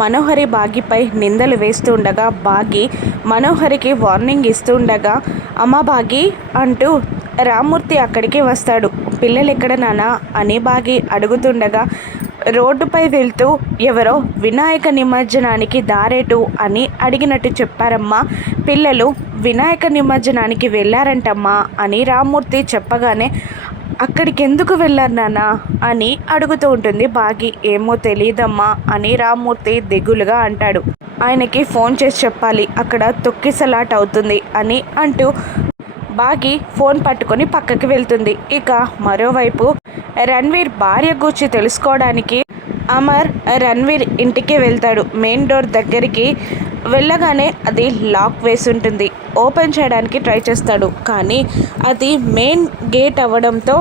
మనోహరి బాగిపై నిందలు వేస్తుండగా బాగి మనోహరికి వార్నింగ్ ఇస్తుండగా అమ్మ బాగి అంటూ రామ్మూర్తి అక్కడికి వస్తాడు. పిల్లలు ఎక్కడ నానా అని బాగి అడుగుతుండగా రోడ్డుపై వెళ్తూ ఎవరో వినాయక నిమజ్జనానికి దారేటు అని అడిగినట్టు చెప్పారమ్మా. పిల్లలు వినాయక నిమజ్జనానికి వెళ్ళారంటమ్మా అని రామ్మూర్తి చెప్పగానే అక్కడికి ఎందుకు వెళ్ళారు నాన్న? అని అడుగుతూ ఉంటుంది బాగి. ఏమో తెలియదమ్మా అని రామ్మూర్తి దిగులుగా అంటాడు. ఆయనకి ఫోన్ చేసి చెప్పాలి. అక్కడ తొక్కిసలాట్ అవుతుంది అని అంటూ బాగి ఫోన్ పట్టుకొని పక్కకి వెళ్తుంది. ఇక మరోవైపు రణ్వీర్ భార్య గురించి తెలుసుకోవడానికి అమర్ రణ్వీర్ ఇంటికి వెళ్తాడు. మెయిన్ డోర్ దగ్గరికి వెళ్ళగానే అది లాక్ వేసి ఉంటుంది ఓపెన్ చేయడానికి ట్రై చేస్తాడు. కానీ అది మెయిన్ గేట్ అవ్వడంతో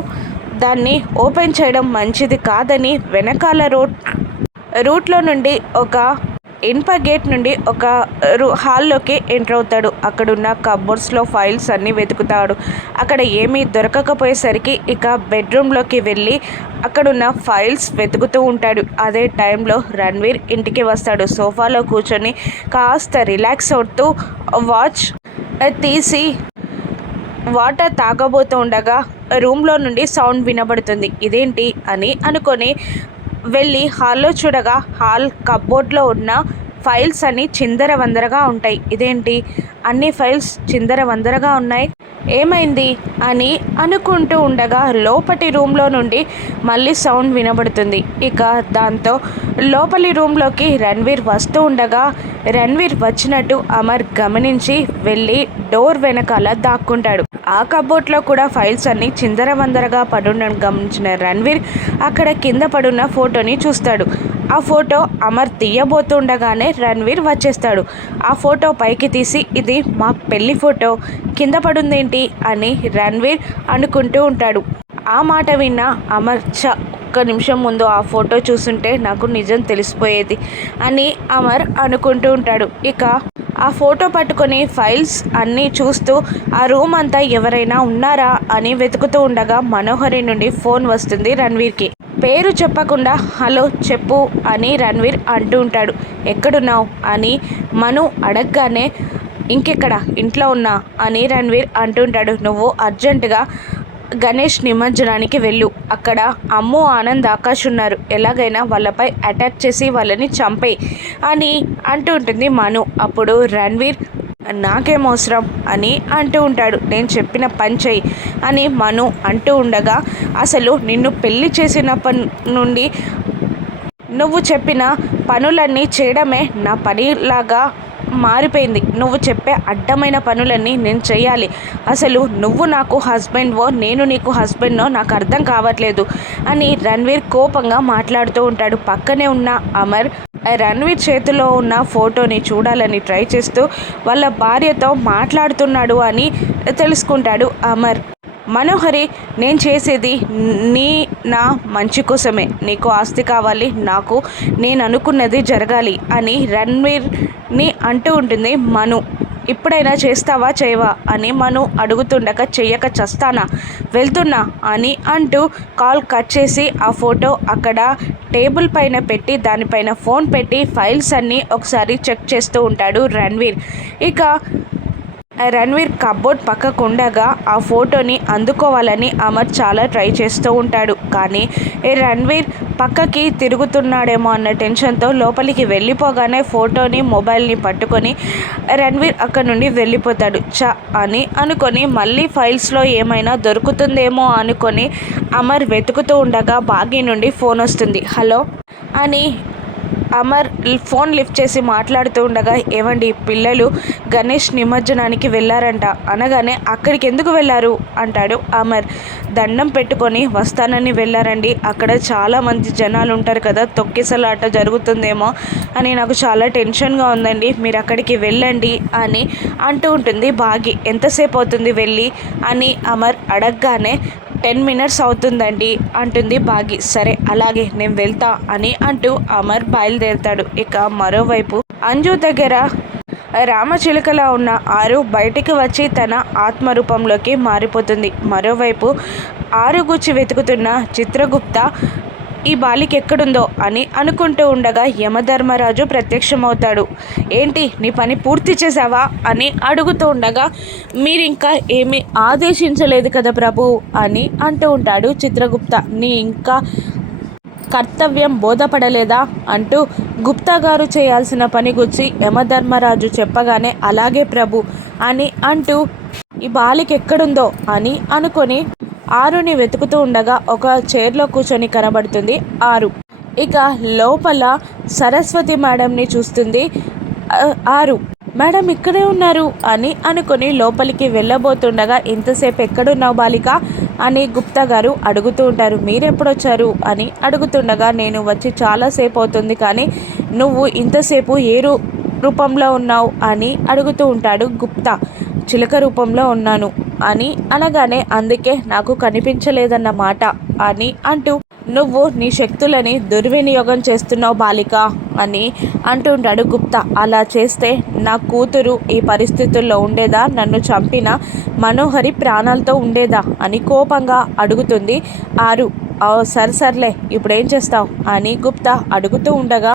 దాన్ని ఓపెన్ చేయడం మంచిది కాదని వెనకాల రోడ్ రూట్లో నుండి ఒక ఇన్ప గేట్ నుండి ఒక హాల్లోకి ఎంటర్ అవుతాడు. అక్కడున్న కబోర్డ్స్లో ఫైల్స్ అన్నీ వెతుకుతాడు. అక్కడ ఏమీ దొరకకపోయేసరికి ఇక బెడ్రూమ్లోకి వెళ్ళి అక్కడున్న ఫైల్స్ వెతుకుతూ ఉంటాడు. అదే టైంలో రణ్వీర్ ఇంటికి వస్తాడు. సోఫాలో కూర్చొని కాస్త రిలాక్స్ అవుతూ వాచ్ తీసి వాటర్ తాగబోతూ ఉండగా రూమ్లో నుండి సౌండ్ వినబడుతుంది. ఇదేంటి అని అనుకొని వెళ్ళి హాల్లో చూడగా హాల్ కబ్బోర్డ్లో ఉన్న ఫైల్స్ అన్నీ చిందర వందరగా ఉంటాయి. ఇదేంటి? అన్ని ఫైల్స్ చిందర వందరగా ఉన్నాయి? ఏమైంది? అని అనుకుంటూ ఉండగా లోపటి రూమ్లో నుండి మళ్ళీ సౌండ్ వినబడుతుంది. ఇక దాంతో లోపలి రూమ్లోకి రణ్వీర్ వస్తూ ఉండగా రణ్వీర్ వచ్చినట్టు అమర్ గమనించి వెళ్ళి డోర్ వెనకాల దాక్కుంటాడు. ఆ కబోర్డ్లో కూడా ఫైల్స్ అన్ని చిందరవందరగా పడుండడం గమనించిన రణ్వీర్ అక్కడ కింద పడున్న ఫోటోని చూస్తాడు. ఆ ఫోటో అమర్ తీయబోతుండగానే రణ్వీర్ వచ్చేస్తాడు. ఆ ఫోటో పైకి తీసి ఇది మా పెళ్ళి ఫోటో. కింద పడుందేంటి? అని రణ్వీర్ అనుకుంటూ ఉంటాడు. ఆ మాట విన్న అమర్ చ ఒక్క నిమిషం ముందు ఆ ఫోటో చూస్తుంటే నాకు నిజం తెలిసిపోయేది అని అమర్ అనుకుంటూ ఉంటాడు. ఇక ఆ ఫోటో పట్టుకొని ఫైల్స్ అన్నీ చూస్తూ ఆ రూమ్ అంతా ఎవరైనా ఉన్నారా? అని వెతుకుతూ ఉండగా మనోహరి నుండి ఫోన్ వస్తుంది రణ్వీర్కి. పేరు చెప్పకుండా హలో చెప్పు అని రణ్వీర్ అంటూ ఉంటాడు. ఎక్కడున్నావు? అని మను అడగగానే ఇంకెక్కడ? ఇంట్లో ఉన్నా అని రణ్వీర్ అంటుంటాడు నువ్వు అర్జెంటుగా గణేష్ నిమజ్జనానికి వెళ్ళు. అక్కడ అమ్ము ఆనంద్ ఆకాష్ ఉన్నారు. ఎలాగైనా వాళ్ళపై అటాక్ చేసి వాళ్ళని చంపే అని అంటూ ఉంటుంది మను. అప్పుడు రణ్వీర్ నాకేం అవసరం? అని అంటూ ఉంటాడు. నేను చెప్పిన పని అని మను అంటూ ఉండగా అసలు నిన్ను పెళ్ళి చేసినప్పటి నుండి నువ్వు చెప్పిన పనులన్నీ చేయడమే నా పనిలాగా మారిపోయింది. నువ్వు చెప్పే అడ్డమైన పనులన్నీ నేను చేయాలి. అసలు నువ్వు నాకు హస్బెండ్వో నేను నీకు హస్బెండ్నో నాకు అర్థం కావట్లేదు అని రణ్వీర్ కోపంగా మాట్లాడుతూ ఉంటాడు. పక్కనే ఉన్న అమర్ రణ్వీర్ చేతిలో ఉన్న ఫోటోని చూడాలని ట్రై చేస్తూ వాళ్ళ భార్యతో మాట్లాడుతున్నాడు అని తెలుసుకుంటాడు అమర్. మనోహరి నేను చేసేది నీ నా మంచి కోసమే. నీకు ఆస్తి కావాలి నాకు నేను అనుకున్నది జరగాలి అని రణ్వీర్ని అంటూ ఉంటుంది మను. ఇప్పుడైనా చేస్తావా చేయవా అని మను అడుగుతుండగా చెయ్యక చస్తానా? వెళ్తున్నా అని అంటూ కాల్ కట్ చేసి ఆ ఫోటో అక్కడ టేబుల్ పైన పెట్టి దానిపైన ఫోన్ పెట్టి ఫైల్స్ అన్నీ ఒకసారి చెక్ చేస్తూ ఉంటాడు రణ్వీర్. ఇక రణ్వీర్ కబోర్డ్ పక్కకు ఉండగా ఆ ఫోటోని అందుకోవాలని అమర్ చాలా ట్రై చేస్తూ ఉంటాడు. కానీ రణ్వీర్ పక్కకి తిరుగుతున్నాడేమో అన్న టెన్షన్తో లోపలికి వెళ్ళిపోగానే ఫోటోని మొబైల్ని పట్టుకొని రణ్వీర్ అక్కడ నుండి వెళ్ళిపోతాడు. చ అని అనుకొని మళ్ళీ ఫైల్స్లో ఏమైనా దొరుకుతుందేమో అనుకొని అమర్ వెతుకుతూ ఉండగా బాగీ నుండి ఫోన్ వస్తుంది. హలో అని అమర్ ఫోన్ లిఫ్ట్ చేసి మాట్లాడుతూ ఉండగా ఏమండి పిల్లలు గణేష్ నిమజ్జనానికి వెళ్ళారంట. అనగానే అక్కడికి ఎందుకు వెళ్ళారు? అంటాడు అమర్. దండం పెట్టుకొని వస్తానని వెళ్ళారండి. అక్కడ చాలామంది జనాలు ఉంటారు కదా తొక్కిసలాట జరుగుతుందేమో అని నాకు చాలా టెన్షన్గా ఉందండి. మీరు అక్కడికి వెళ్ళండి అని అంటూ ఉంటుంది. బాగి ఎంతసేపు అవుతుంది వెళ్ళి? అని అమర్ అడగగానే టెన్ మినిట్స్ అవుతుందండి అంటుంది బాగి. సరే అలాగే నేను వెళ్తా అని అంటూ అమర్ బయలుదేరుతాడు. ఇక మరోవైపు అంజు దగ్గర రామచిలుకలా ఉన్న ఆరు బయటికి వచ్చి తన ఆత్మరూపంలోకి మారిపోతుంది. మరోవైపు ఆరు గుచ్చి వెతుకుతున్న చిత్రగుప్త ఈ బాలిక ఎక్కడుందో అని అనుకుంటూ ఉండగా యమధర్మరాజు ప్రత్యక్షమవుతాడు. ఏంటి నీ పని పూర్తి చేసావా అని అడుగుతూ ఉండగా మీరు ఇంకా ఏమీ ఆదేశించలేదు కదా ప్రభు అని అంటూ ఉంటాడు చిత్రగుప్త. నీ ఇంకా కర్తవ్యం బోధపడలేదా? అంటూ గుప్తా గారు చేయాల్సిన పని గురించి యమధర్మరాజు చెప్పగానే అలాగే ప్రభు అని అంటూ ఈ బాలిక ఎక్కడుందో అని అనుకొని ఆరుని వెతుకుతూ ఉండగా ఒక చైర్లో కూర్చొని కనబడుతుంది ఆరు. ఇక లోపల సరస్వతి మేడంని చూస్తుంది ఆరు. మేడం ఇక్కడే ఉన్నారు అని అనుకుని లోపలికి వెళ్ళబోతుండగా ఇంతసేపు ఎక్కడున్నావు బాలిక? అని గుప్తా గారు అడుగుతూ ఉంటారు. మీరెప్పుడొచ్చారు? అని అడుగుతుండగా నేను వచ్చి చాలాసేపు అవుతుంది కానీ నువ్వు ఇంతసేపు ఏ రూ రూపంలో ఉన్నావు? అని అడుగుతూ ఉంటాడు గుప్తా. చిలక రూపంలో ఉన్నాను. అని అనగానే అందుకే నాకు కనిపించలేదన్న మాట అని అంటూ నువ్వు నీ శక్తులని దుర్వినియోగం చేస్తున్నావు బాలిక అని అంటుంటాడు గుప్తా. అలా చేస్తే నా కూతురు ఈ పరిస్థితుల్లో ఉండేదా? నన్ను చంపిన మనోహరి ప్రాణాలతో ఉండేదా? అని కోపంగా అడుగుతుంది ఆరు. సరే సర్లే ఇప్పుడు ఏం చేస్తావు? అని గుప్తా అడుగుతూ ఉండగా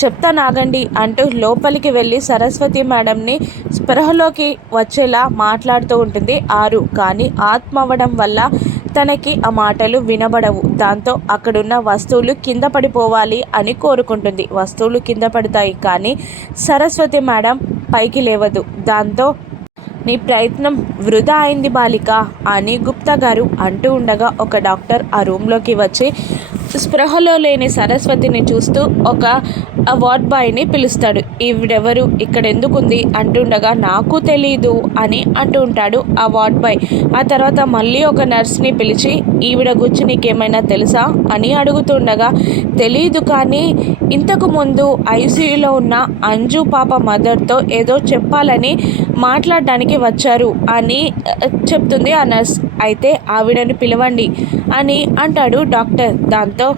చెప్తాను ఆగండి అంటూ లోపలికి వెళ్ళి సరస్వతి మేడంని స్పృహలోకి వచ్చేలా మాట్లాడుతూ ఉంటుంది ఆరు. కానీ ఆత్మ అవ్వడం వల్ల తనకి ఆ మాటలు వినబడవు. దాంతో అక్కడున్న వస్తువులు కింద పడిపోవాలి అని కోరుకుంటుంది. వస్తువులు కింద పడతాయి కానీ సరస్వతి మేడం పైకి లేవదు. దాంతో నీ ప్రయత్నం వృధా అయింది బాలిక అని గుప్తా గారు అంటూ ఉండగా ఒక డాక్టర్ ఆ రూమ్లోకి వచ్చి స్పృహలో లేని సరస్వతిని చూస్తూ ఒక వార్డ్ బాయ్ని పిలుస్తాడు. ఈవిడెవరు? ఇక్కడ ఎందుకుంది? అంటుండగా నాకు తెలీదు అని అంటూ ఉంటాడు ఆ వార్డ్ బాయ్. ఆ తర్వాత మళ్ళీ ఒక నర్స్ని పిలిచి ఈవిడ గురించి నీకేమైనా తెలుసా? అని అడుగుతుండగా తెలీదు కానీ ఇంతకు ముందు ఐసీయూలో ఉన్న అంజు పాప మదర్తో ఏదో చెప్పాలని మాట్లాడడానికి వచ్చారు అని చెప్తుంది ఆ నర్స్ అయితే ఆవిడని పిలవండి అని అంటాడు డాక్టర్. దాంతో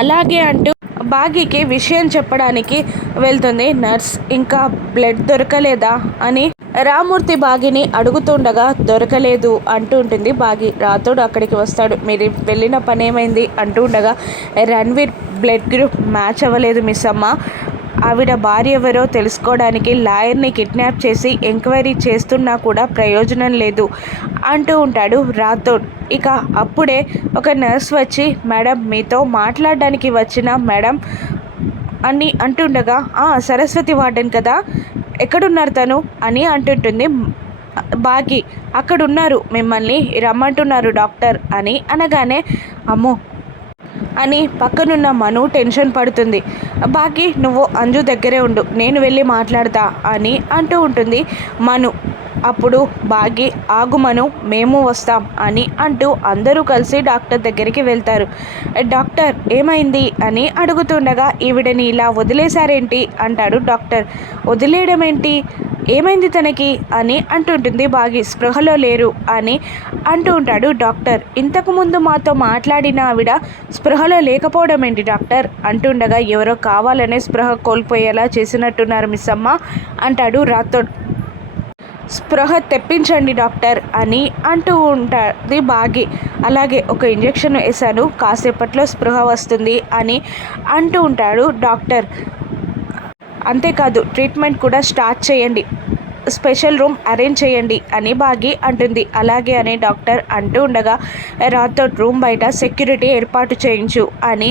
అలాగే అంటూ బాగీకి విషయం చెప్పడానికి వెళ్తుంది నర్స్. ఇంకా బ్లడ్ దొరకలేదా అని రామూర్తి బాగిని అడుగుతుండగా దొరకలేదు అంటూ ఉంటుంది బాగి. రాతోడు అక్కడికి వస్తాడు. మీరు వెళ్ళిన పని ఏమైంది అంటూ ఉండగా రణ్వీర్ బ్లడ్ గ్రూప్ మ్యాచ్ అవ్వలేదు మిస్ అమ్మ. ఆవిడ భార్య ఎవరో తెలుసుకోవడానికి లాయర్ని కిడ్నాప్ చేసి ఎంక్వైరీ చేస్తున్నా కూడా ప్రయోజనం లేదు అంటూ ఉంటాడు రాథోడ్. ఇక అప్పుడే ఒక నర్స్ వచ్చి మేడం మీతో మాట్లాడడానికి వచ్చిన మేడం అని అంటుండగా "ఆ, సరస్వతి వార్డెన్ కదా ఎక్కడున్నారు తను? అని అంటుంటుంది బాగి. అక్కడున్నారు మిమ్మల్ని రమ్మంటున్నారు డాక్టర్ అని అనగానే అమ్మో అని పక్కనున్న మను టెన్షన్ పడుతుంది. బాకి నువ్వు అంజు దగ్గరే ఉండు. నేను వెళ్ళి మాట్లాడతా అని అంటూ ఉంటుంది మను. అప్పుడు బాగి ఆగుమను మేము వస్తాం అని అంటూ అందరూ కలిసి డాక్టర్ దగ్గరికి వెళ్తారు. డాక్టర్ ఏమైంది? అని అడుగుతుండగా ఈవిడని ఇలా వదిలేశారేంటి? అంటాడు డాక్టర్. వదిలేయడం ఏంటి ఏమైంది తనకి? అని అంటుంటుంది బాగి. స్పృహలో లేరు అని అంటూ ఉంటాడు డాక్టర్. ఇంతకుముందు మాతో మాట్లాడిన ఆవిడ స్పృహలో లేకపోవడం ఏంటి డాక్టర్? అంటుండగా ఎవరో కావాలనే స్పృహ కోల్పోయేలా చేసినట్టున్నారు మిస్ అమ్మ అంటాడు రాథోడ్. స్పృహ తెప్పించండి డాక్టర్ అని అంటూ ఉంటుంది బాగి. అలాగే ఒక ఇంజెక్షన్ వేశాను కాసేపట్లో స్పృహ వస్తుంది అని అంటూ ఉంటాడు డాక్టర్. అంతేకాదు ట్రీట్మెంట్ కూడా స్టార్ట్ చేయండి స్పెషల్ రూమ్ అరేంజ్ చేయండి అని బాగి అంటుంది. అలాగే అని డాక్టర్ అంటూ ఉండగా రాతో రూమ్ బయట సెక్యూరిటీ ఏర్పాటు చేయించు అని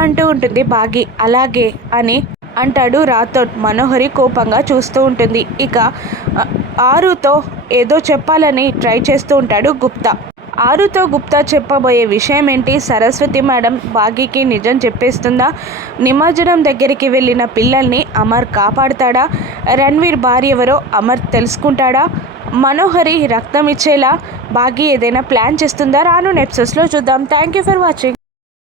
అంటూ ఉంటుంది బాగి. అలాగే అని అంటాడు రాథోడ్ మనోహరి కోపంగా చూస్తూ ఉంటుంది. ఇక ఆరుతో ఏదో చెప్పాలని ట్రై చేస్తూ ఉంటాడు గుప్తా. ఆరుతో గుప్తా చెప్పబోయే విషయం ఏంటి సరస్వతి మేడం బాగీకి నిజం చెప్పేస్తుందా? నిమజ్జనం దగ్గరికి వెళ్ళిన పిల్లల్ని అమర్ కాపాడుతాడా? రణ్వీర్ భార్య ఎవరో అమర్ తెలుసుకుంటాడా? మనోహరి రక్తం ఇచ్చేలా బాగీ ఏదైనా ప్లాన్ చేస్తుందా? రాను నెప్సెస్లో చూద్దాం. Thank you for watching.